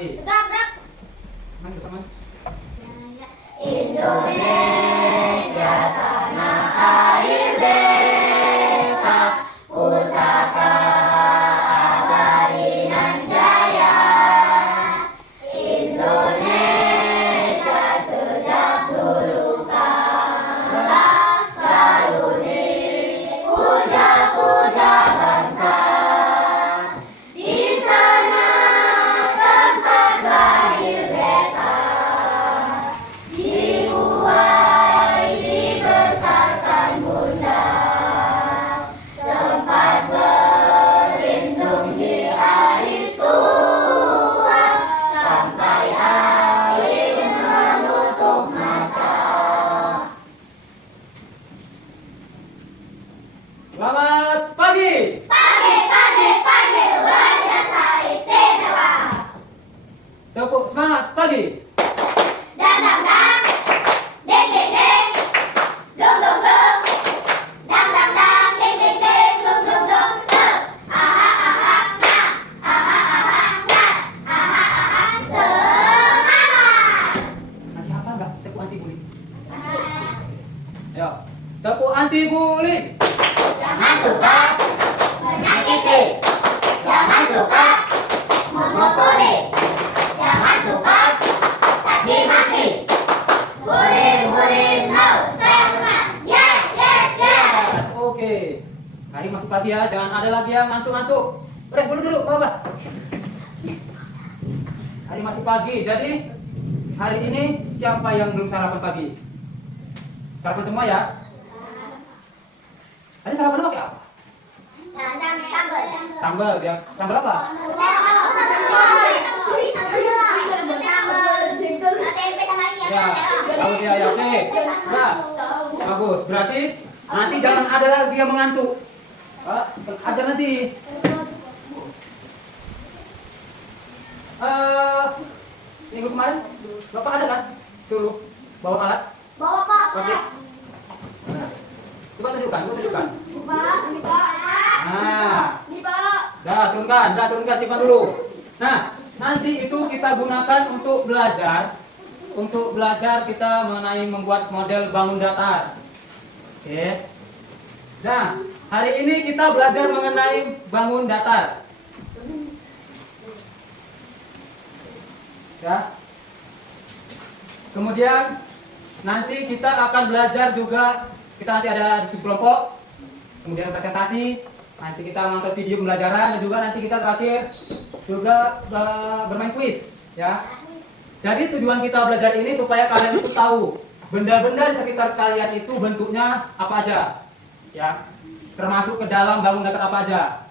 lagi. Gerak. Teman. Indonesia tanah air beta, pusaka abadi nan jaya. Indonesia sejak dulu kala selalu dipuja-puja bangsa. Di sana tempat lahir beta, dibuai dibesarkan bunda, tempat berlindung di hari tua, sampai air menutup mata. Selamat pagi. Pagi, luar biasa istimewa. Tepuk semangat pagi. Dang, dang, dang. Ding, ding, ding. Dung, dung, dung. Dang, dang, dang. Ding, ding, ding. Dung, dung, dung. Se. Aha, aha, nah. Aha, aha, nah. Aha, aha, semangat. Masih hafal nggak tepuk anti bullying? Ayo, tepuk anti bullying. Jangan suka menyakiti. Jangan suka memukuli. Jangan suka caci maki. Bullying, no. Semangat. Yes, yes, yes. Yes, oke. Hari masih pagi ya, jangan ada lagi yang ngantuk-ngantuk. Udah, duduk, apa? Hari masih pagi, jadi hari ini siapa yang belum sarapan pagi? Sarapan semua ya? Tadi sarapan pakai apa? Sambal. Sambal, ya. Sambal apa? Ya, tahu dia ya, oke. Ya, bagus. Berarti nanti jangan ada lagi yang mengantuk. Ajar nanti. Minggu kemarin Bapak ada kan? Suruh bawa alat. Bawa Pak. Oke. Coba tunjukkan. Pak. Nah, Nih Pak. dah turunkan simpan dulu. Nah, nanti itu kita gunakan untuk belajar. Untuk belajar kita mengenai membuat model bangun datar. Oke. Nah, hari ini kita belajar mengenai bangun datar. Ya. Kemudian nanti kita akan belajar juga, kita nanti ada diskusi kelompok, kemudian presentasi, nanti kita menonton video pembelajaran, dan juga nanti kita terakhir juga bermain kuis, ya. Jadi tujuan kita belajar ini supaya kalian itu tahu benda-benda di sekitar kalian itu bentuknya apa aja, ya. Termasuk ke dalam bangun datar apa aja.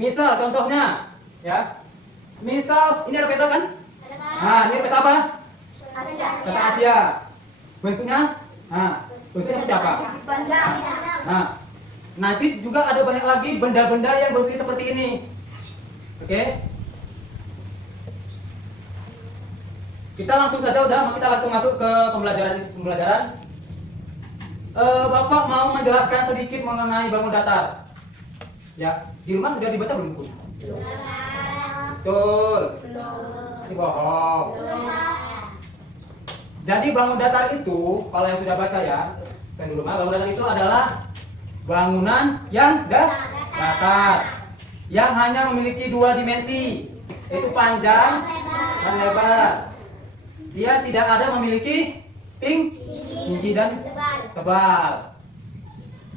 Misal contohnya, ya. Misal ini ada peta kan? Nah, ini peta apa? Peta Asia. Bentuknya? Nah, bentuknya seperti apa? Nah, nanti juga ada banyak lagi benda-benda yang bentuknya seperti ini. Oke? Kita langsung saja kita langsung masuk ke pembelajaran. Bapak mau menjelaskan sedikit mengenai bangun datar. Ya, di rumah sudah dibaca belum bukunya? Betul. Ini bohong. Jadi bangun datar itu, kalau yang sudah baca ya, kan dulu bangun datar itu adalah bangunan yang datar, yang hanya memiliki dua dimensi, yaitu panjang dan lebar. Dia tidak ada memiliki tinggi dan tebal.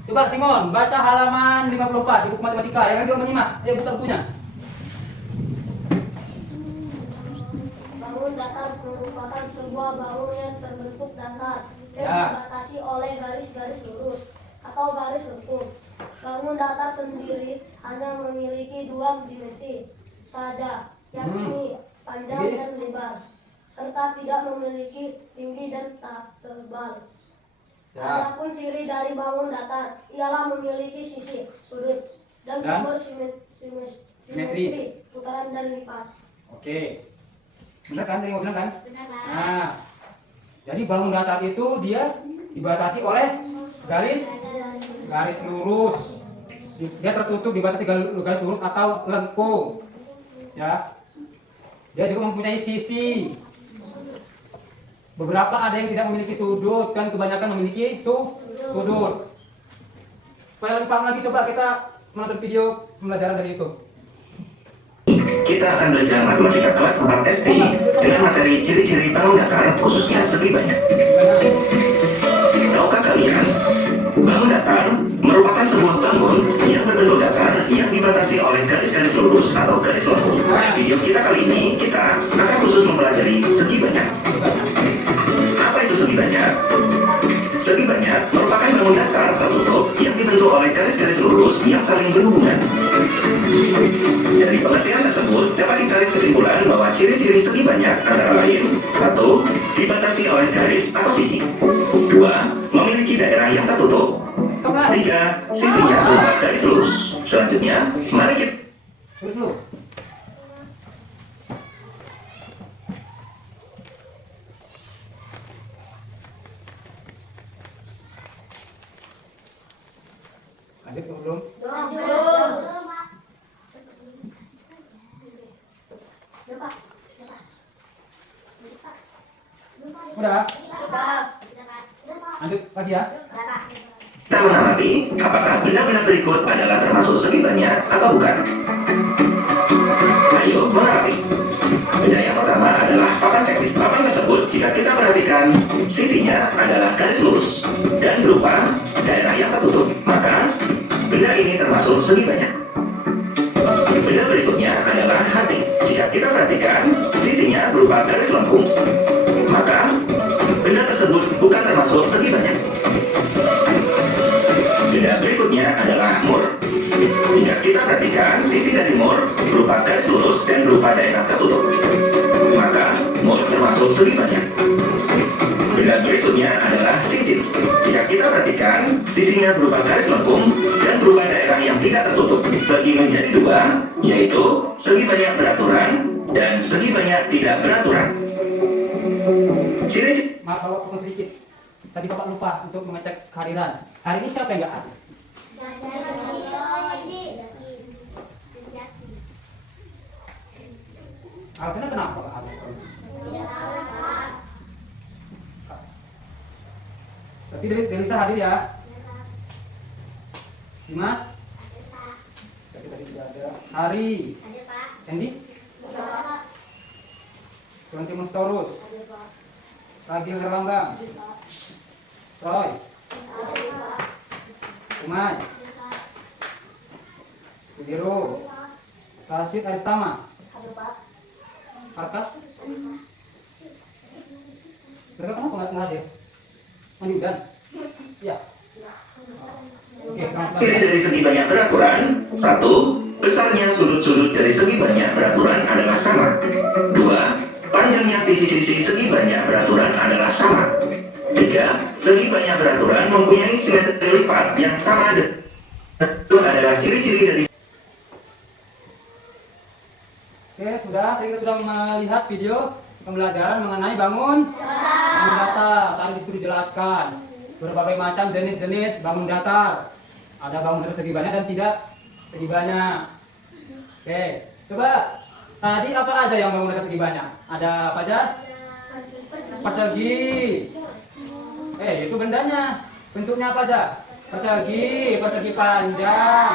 Coba Simon, baca halaman 54 di buku matematika, yang juga menyimak. Ayo buka bukunya. Bangun datar merupakan sebuah bangun yang terbentuk datar dan Ya. dibatasi oleh garis-garis lurus atau garis lengkung. Bangun datar sendiri hanya memiliki dua dimensi saja, yakni panjang Oke. dan lebar, serta tidak memiliki tinggi dan tebal. Ya. Adapun ciri dari bangun datar ialah memiliki sisi, sudut, dan Dan sumber simetri, putaran dan lipat. Oke. Benar kan? Tadi mau bilang kan? Nah, jadi bangun datar itu dia dibatasi oleh garis lurus. Dia tertutup dibatasi garis lurus atau lengkung. Ya. Dia juga mempunyai sisi. Beberapa ada yang tidak memiliki sudut, kan kebanyakan memiliki sudut. Supaya lebih paham lagi, coba kita menonton video pembelajaran dari itu. Kita akan belajar matematika kelas 4 SD dengan materi ciri-ciri bangun datar, khususnya segi banyak. Tahukah kalian, bangun datar merupakan sebuah bangun yang berbentuk datar yang dibatasi oleh garis-garis lurus atau garis lengkung. Pada video kita kali ini, kita akan khusus mempelajari segi banyak. Apa itu segi banyak? Segi banyak merupakan bangun datar tertutup yang dibentuk oleh garis-garis lurus yang saling berhubungan. Dari pengertian tersebut, dapat ditarik kesimpulan bahwa ciri-ciri segi banyak antara lain: 1. Dibatasi oleh garis atau sisi. 2. Memiliki daerah yang tertutup. 3. Sisinya berupa garis lurus. Selanjutnya, mari kita Terus lu. Lanjut belum? Udah. Lanjut lagi ya. kita mengamati apakah benda-benda berikut adalah termasuk segi banyak atau bukan. Ayo mengamati. Benda yang pertama adalah papan checklist. Papan tersebut, jika kita perhatikan, sisinya adalah garis lurus dan berupa daerah yang tertutup, maka benda ini termasuk segi banyak. Benda berikutnya adalah hati. Jika kita perhatikan, sisinya berupa garis lengkung, maka benda tersebut bukan termasuk segi banyak. Benda berikutnya adalah mur. Jika kita perhatikan, sisi dari mur berupa garis lurus dan berupa daerah tertutup, maka mur termasuk segi banyak. Benda berikutnya adalah cincin. Jika kita perhatikan, sisinya berupa garis lengkung dan berupa daerah yang tidak tertutup. Bagi menjadi dua, yaitu segi banyak beraturan dan segi banyak tidak beraturan. Ciri-ciri. Maaf Bapak potong sedikit. Tadi Bapak lupa untuk mengecek kehadiran. Hari ini siapa yang nggak hadir? Alasannya kenapa nggak hadir? Tapi Delisa hadir ya? Dimas? Tadi sudah ada. Hari? Andy? Tuan Simon Storus? Ragil Herlambang? Roy? Umay? Sudiru? Rashid Aristama? Arkas? Mereka kenapa nggak hadir? Mandi hujan? Iya. Oke, Ciri dari segi banyak beraturan. 1. Besarnya sudut-sudut dari segi banyak beraturan adalah sama. 2. Panjangnya sisi-sisi segi banyak beraturan adalah sama. 3. Segi banyak beraturan mempunyai simetri lipat yang sama. Itu adalah ciri-ciri dari. Oke, sudah. Tadi kita sudah melihat video pembelajaran mengenai bangun datar. Tadi sudah dijelaskan berbagai macam jenis-jenis bangun datar. Ada bangun datar segi banyak dan tidak segi banyak. Oke, coba tadi apa aja yang bangun datar segi banyak? Ada apa aja? Persegi. Itu bendanya. Bentuknya apa aja? Persegi, persegi panjang,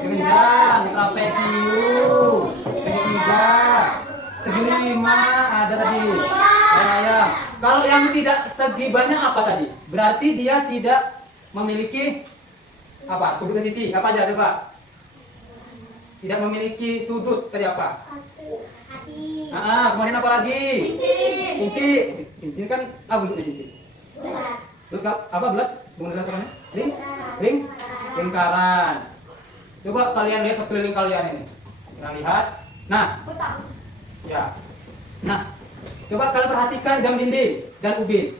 genjang, trapesium, segi 3, segi 5, ada tadi. Ya. Kalau yang tidak segi banyak apa tadi? Berarti dia tidak memiliki apa? Sudut dan sisi. Apa aja coba? Tidak memiliki sudut tadi apa? Kemudian apa lagi? Cincin. Cincin kan apa bentuknya cincin? Bulat. Apa bulat? Bunga datarannya? Lingkaran. Coba kalian lihat sekeliling kalian ini. Kita lihat. Nah. Ya. Nah, coba kalian perhatikan jam dinding dan ubin.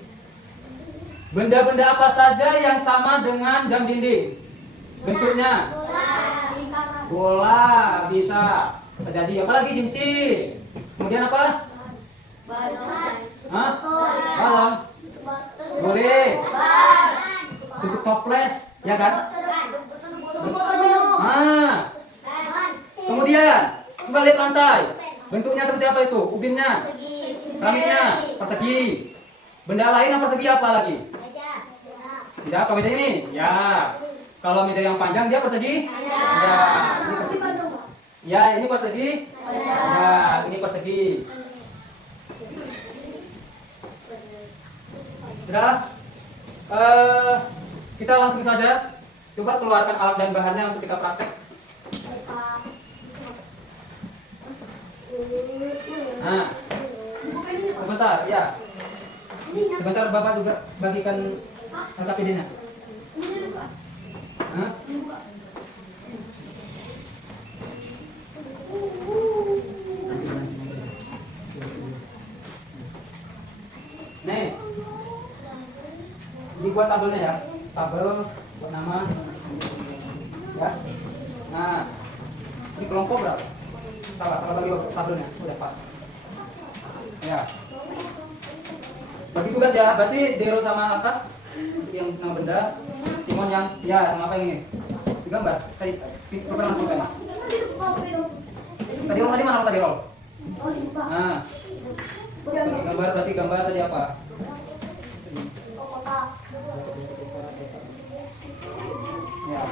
Benda-benda apa saja yang sama dengan jam dinding? Bentuknya? Bola bisa terjadi. Apalagi cincin. Kemudian apa? Balon. Boleh. Bentuk toples, ya kan? Kemudian coba lihat lantai. Bentuknya seperti apa itu? Ubinnya, Persegi. keramiknya persegi. Benda lain yang persegi apa lagi? Meja. Tidak apa meja ini? Ya. Kalau meja yang panjang dia persegi? Ya. Ini persegi. Ya, ini persegi. Ya, ini persegi. Sudah? Kita langsung saja coba keluarkan alat dan bahannya untuk kita praktek. Nah, sebentar, ya. Sebentar Bapak juga bagikan LKPD-nya. Hah? Nih, ini buat tabelnya ya, tabel buat nama, ya. Nah, ini kelompok berapa? Salah bagi tabelnya, udah pas. Ya. Bagi tugas ya, berarti Dero sama Arta yang nama benda, Simon yang ya sama apa yang ini? Digambar, tadi perkenalan pulpen. Tadi roll tadi mana tadi roll? Nah, gambar berarti gambar tadi apa? Ya.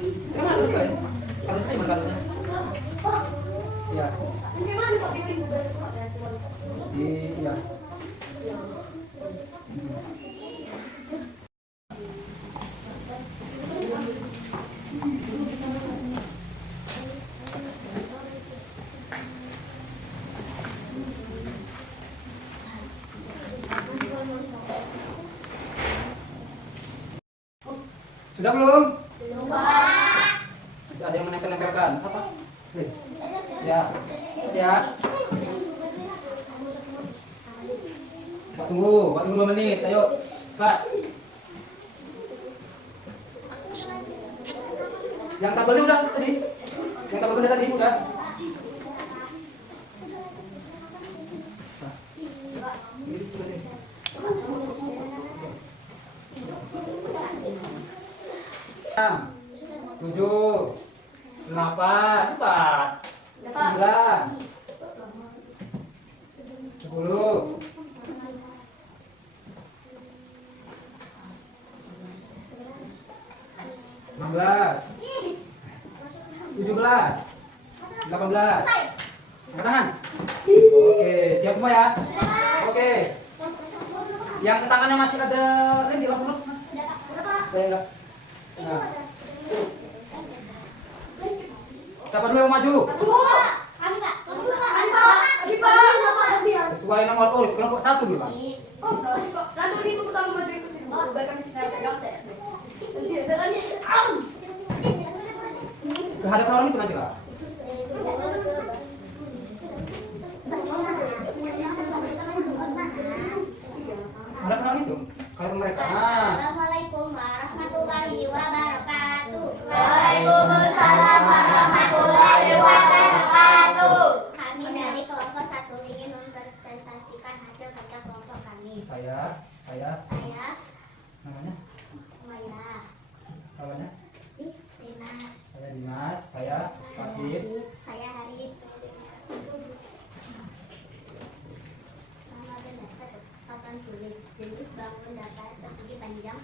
Gimana harusnya? Harusnya gimana harusnya? Ya. Ya. Sudah belum? Masih ada yang menempel-nempelkan? Apa? Ya. Ya. Tunggu 2 menit. Ayo. Pak. Yang tabelnya udah tadi. Yang tabelnya tadi udah. Tujuh, 8, 9, 10, 16, 17, 18. Angkat tangan. Oke, siap semua ya. Oke. Yang tangannya masih ada rem di lampu. Enggak. Nah. Siapa dulu yang maju? Kami Pak. Sesuai nomor urut kelompok 1 dulu Pak. Kehadap orang itu nanti Pak. Hadap orang itu. Kalau mereka. Nah. Assalamualaikum warahmatullahi wabarakatuh. Waalaikumsalam warahmatullahi wabarakatuh. Kami dari kelompok 1 ingin mempresentasikan hasil kerja kelompok kami. Saya Saya namanya Maya, namanya Dimas, saya Dimas, saya Pasif. saya Haris. Nama dan dasar papan tulis jenis bangun datar persegi panjang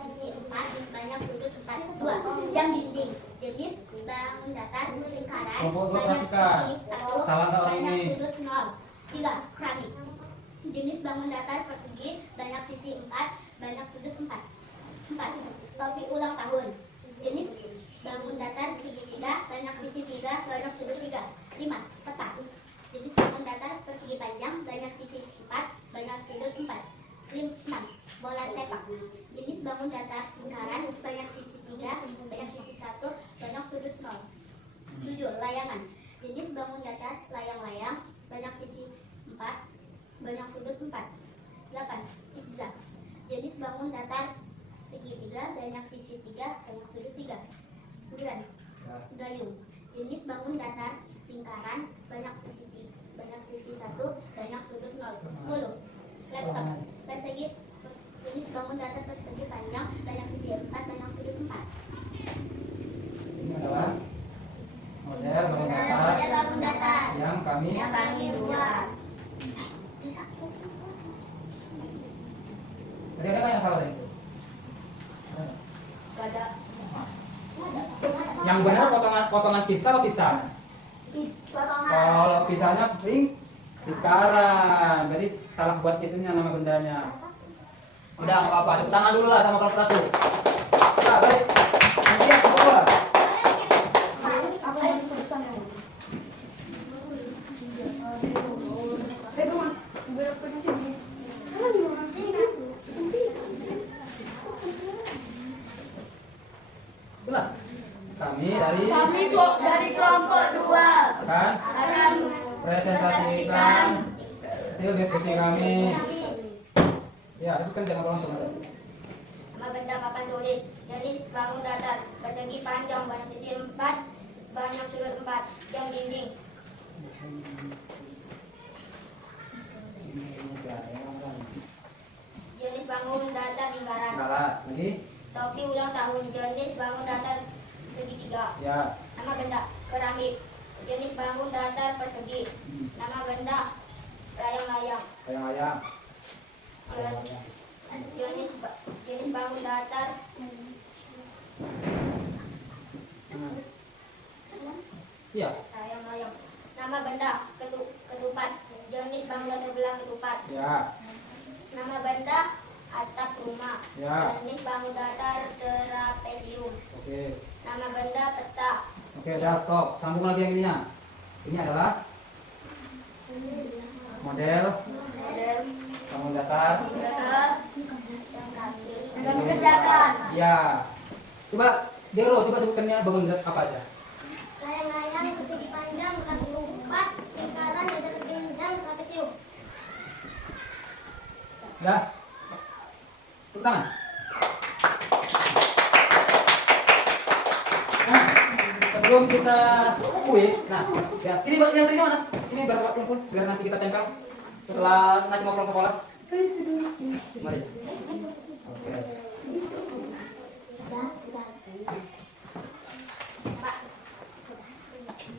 sisi 4 banyak sudut 4 2 jam dinding jenis bangun datar lingkaran Kelompok dua banyak perhatikan. sisi 1 Salah nggak orang banyak ini? sudut 0 3 keramik jenis bangun datar persegi banyak sisi 4 banyak sudut 4 topi ulang tahun jenis bangun datar segi 3 banyak sisi 3 banyak sudut 3 5 peta jenis bangun datar persegi panjang banyak sisi 4 banyak sudut 4 6 bola sepak jenis bangun datar lingkaran banyak sisi 3 banyak sisi 1 banyak sudut 0 7 layangan jenis bangun datar layang-layang banyak sisi 4 banyak sudut 4 8 pizza jenis bangun datar segi 3 banyak sisi 3 banyak sudut 3 9 gayung jenis bangun datar lingkaran banyak sisi 1 banyak sudut 0 10 laptop persegi jenis bangun datar persegi panjang banyak sisi 4 banyak sudut 4 Ini adalah model bangun model datar bangun datar Yang benar potongan pizza atau pizza? Potongan. Kalau pizzanya lingkaran. Jadi salah buat itunya nama bendanya. Udah nggak apa-apa. Tepuk tangan dulu lah sama kelas 1. Nah, baik. Nanti yang kedua. Itulah. Kami dari kelompok 2 kan akan presentasikan hasil diskusi kami. Ya, itu kan jangan langsung. Nama benda papan tulis, jenis bangun datar, persegi panjang, banyak sisi 4, banyak sudut 4, yang dinding. Jenis bangun datar lingkaran. Lagi. Topi ulang tahun, jenis bangun datar segitiga. Ya. Nama benda keramik, jenis bangun datar persegi. Nama benda layang-layang. Ayam. Jenis bangun datar Iya. layang-layang. Nama benda ketupat, jenis bangun datar belang ketupat. Ya. Nama benda atap rumah, Ya. jenis bangun datar trapesium. Oke. Nama benda peta. Oke, udah stop. Sambung lagi yang ininya. Ini adalah model bangun datar. yang dikerjakan. Ya. Coba Dero, coba sebutkannya bangun datar apa aja? Layang-layang persegi panjang, kaki 4, lingkaran, datar genjang, trapesium. Ya. Tepuk tangan. Nah, sebelum kita kuis, nah, ya sini buat yang tadi mana? Ini biar Pak kumpul, biar nanti kita tempel setelah nanti mau pulang sekolah. Mari. Oke.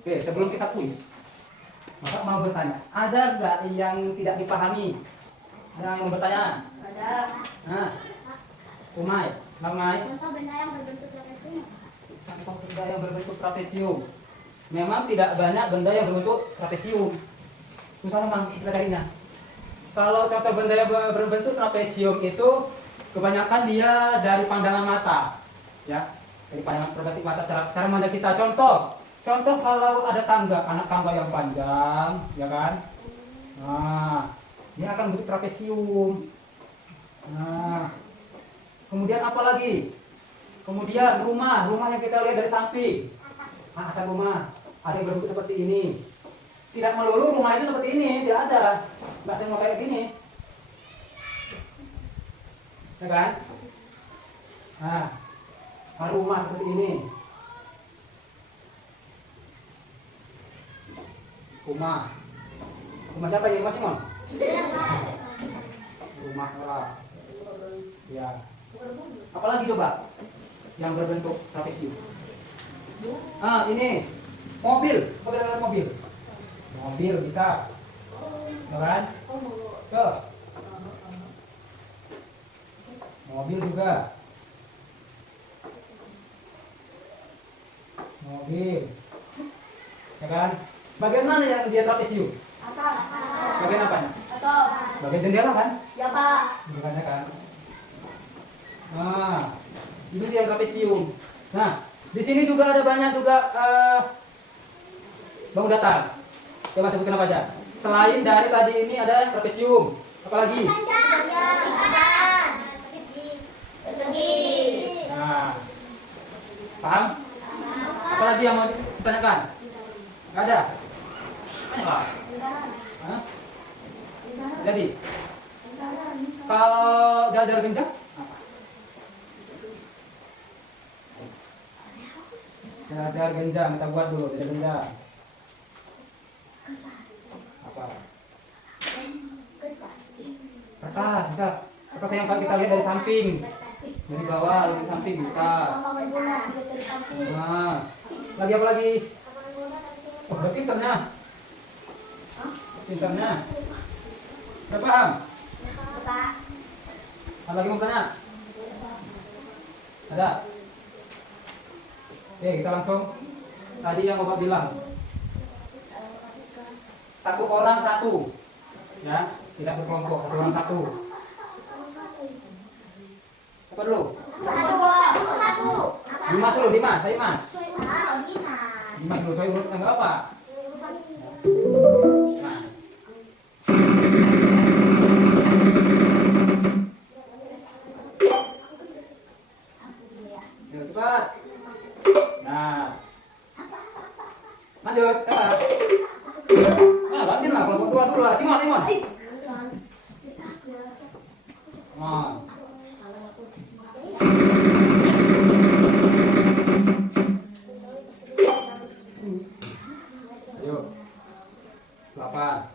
Oke, sebelum kita kuis, Bapak mau bertanya, ada nggak yang tidak dipahami? Ada yang mau bertanya? Ada. Nah, Umay, Mamai, Contoh benda yang berbentuk trapesium. contoh benda yang berbentuk trapesium. Memang tidak banyak benda yang berbentuk trapesium. Susah memang kita carinya. Kalau contoh benda yang berbentuk trapesium itu kebanyakan dia dari pandangan mata, ya, dari pandangan perspektif mata cara pandang kita. Contoh kalau ada anak tangga yang panjang, ya kan? Nah, dia akan bentuk trapesium. Nah, kemudian apa lagi? Kemudian rumah yang kita lihat dari samping. Nah, atap rumah ada yang berbentuk seperti ini. Tidak melulu rumah itu seperti ini, tidak ada. Nggak semua kayak gini, ya kan? Nah, rumah seperti ini. Rumah siapa ya, Mas Simon? Rumah orang. Ya. Apalagi coba yang berbentuk trapesium? Ah, ini mobil. Coba kita lihat mobil. Mobil bisa, ya kan? Mobil juga. Mobil, ya kan? Bagian mana yang dia trapesium? Bagian apa? Bagian jendela kan? Ya Pak. Bukannya kan? Nah, ini dia trapesium. Nah, di sini juga ada banyak juga bangun datar. Coba sebutkan apa aja? Selain dari tadi ini ada trapesium, apalagi? Nah, paham? Apalagi yang mau ditanyakan? Nggak ada? Tanya lah. Hah? Jadi, kalau jajar genjang, apa? Jajar genjang, kita buat dulu jajar genjang. Apa? Kertas, bisa. Kertas yang kita lihat dari samping, dari bawah, dari samping bisa. Nah, lagi apa lagi? Oh, udah pinternya. Pinternya. Udah paham? Ada lagi mau tanya? Ada? Oke, kita langsung tadi yang Bapak bilang. Satu orang satu. Ya, tidak berkelompok, satu orang satu. Apa dulu? Satu. Dimas dulu, Dimas, saya Mas. Dimas dulu, saya urut enggak apa? Yuk, cepat. Nah. Lanjut, siapa? Nah, lanjut lah, kelompok dua dulu lah. Simon, Simon. Simon. Ayo. 8.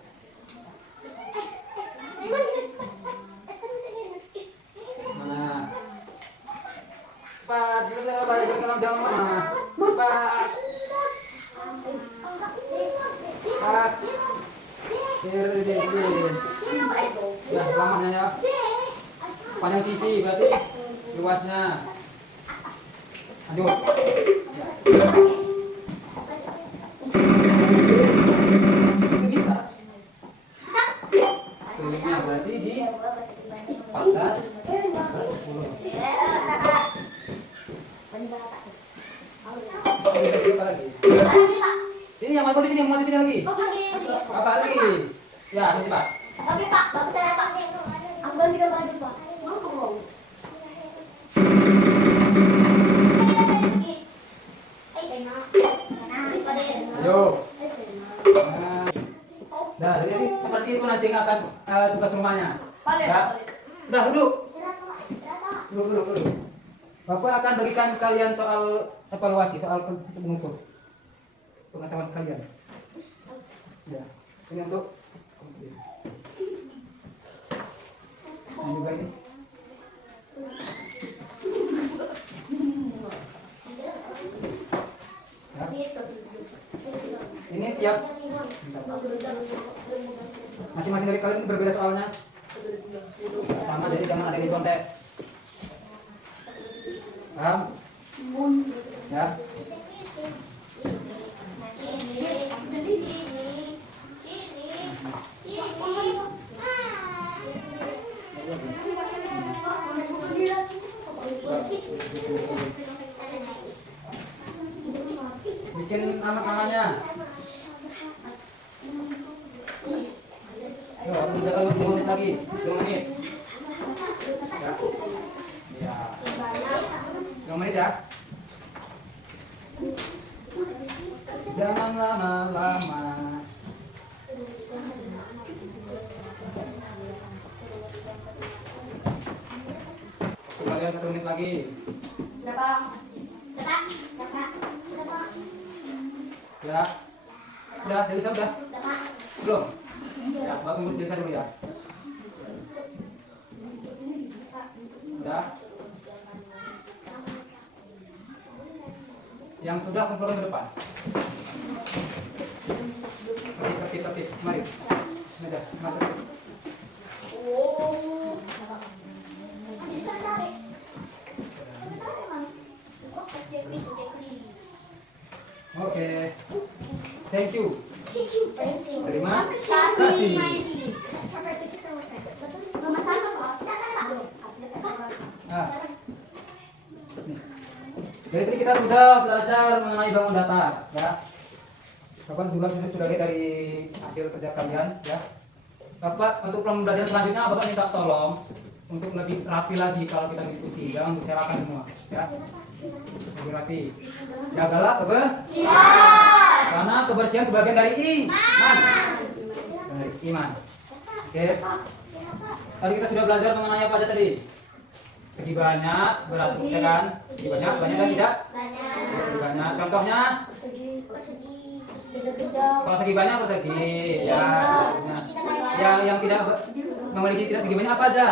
Mana? Cepat, berkelam jangan mana? Cepat. Cepat. Ya, lamanya ya. Panjang sisi berarti luasnya. Lanjut. Itu bisa. Kelilingnya berarti di 14. 10. Apa lagi? Ini yang mau di sini, mau di sini lagi. Apa lagi? Ya, ini Pak. Oke Pak, bagus saya Pak. Aku gantikan lagi Pak. Ayo. Nah, jadi seperti itu nanti akan tugas rumahnya. Ya. Udah, duduk. Duduk. Bapak akan berikan kalian soal evaluasi, soal pengukur pengetahuan kalian. Ya, ini untuk ini juga ini. Ya. Ini tiap masing-masing dari kalian berbeda soalnya. Sama, jadi jangan ada yang contek. Paham? Ya. Bikin anak-anaknya. Yo, harus jaga 2 menit lagi. 2 menit. Ya. 2 menit ya. Jangan lama-lama. Kalian 1 menit lagi. Ya. Udah, Delisa udah. Belum? Ya, Bapak tunggu Delisa dulu ya. Udah. Yang sudah kumpulkan ke depan. Tertib. Mari. Ini dah, mari. Oke. Thank you. Terima kasih. Nah. Nih. Jadi tadi kita sudah belajar mengenai bangun data, ya. Bapak sudah lihat dari hasil kerja kalian, ya. Bapak untuk pembelajaran selanjutnya Bapak minta tolong untuk lebih rapi lagi kalau kita diskusi, jangan berserakan semua, ya. Lebih rapi. Jagalah karena kebersihan sebagian dari iman. Dari iman. Oke. Tadi kita sudah belajar mengenai apa aja tadi? Segi banyak, berarti ya kan? Segi banyak dan tidak? Segi banyak. Contohnya? Kalau segi banyak persegi, ya. Yang tidak memiliki tidak segi banyak apa aja?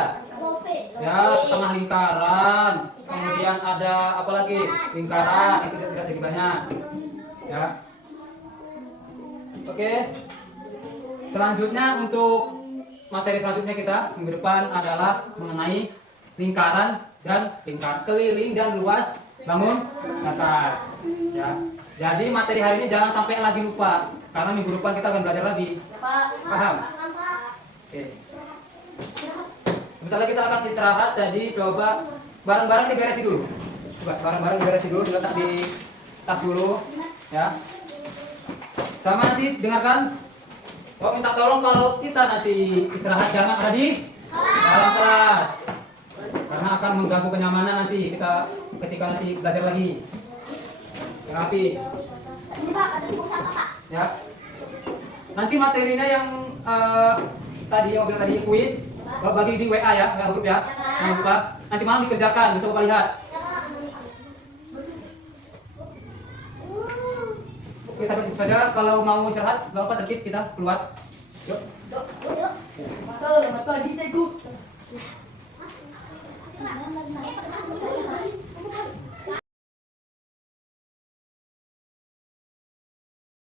Ya, setengah lingkaran. Kemudian ada apa lagi? Lingkaran itu tidak segi banyak. Ya. Oke. Selanjutnya untuk materi selanjutnya kita minggu depan adalah mengenai lingkaran dan lingkar keliling dan luas bangun datar. Ya. Jadi materi hari ini jangan sampai lagi lupa, karena minggu depan kita akan belajar lagi. Paham? Oke. Sebentar lagi kita akan istirahat, jadi coba barang-barang diberesin dulu. Coba barang-barang diberesin dulu, diletak di tas dulu, ya. Sama nanti dengarkan. Oh, minta tolong kalau kita nanti istirahat jangan ada di dalam kelas, karena akan mengganggu kenyamanan nanti kita ketika nanti belajar lagi. Yang rapi. Ya. Nanti materinya yang tadi yang bilang tadi kuis bagi di WA ya, WA grup ya. Jangan lupa. Nanti malam dikerjakan, bisa Bapak lihat. Oke, sampai situ saja. Kalau mau istirahat, Bapak tertib kita keluar. Yuk.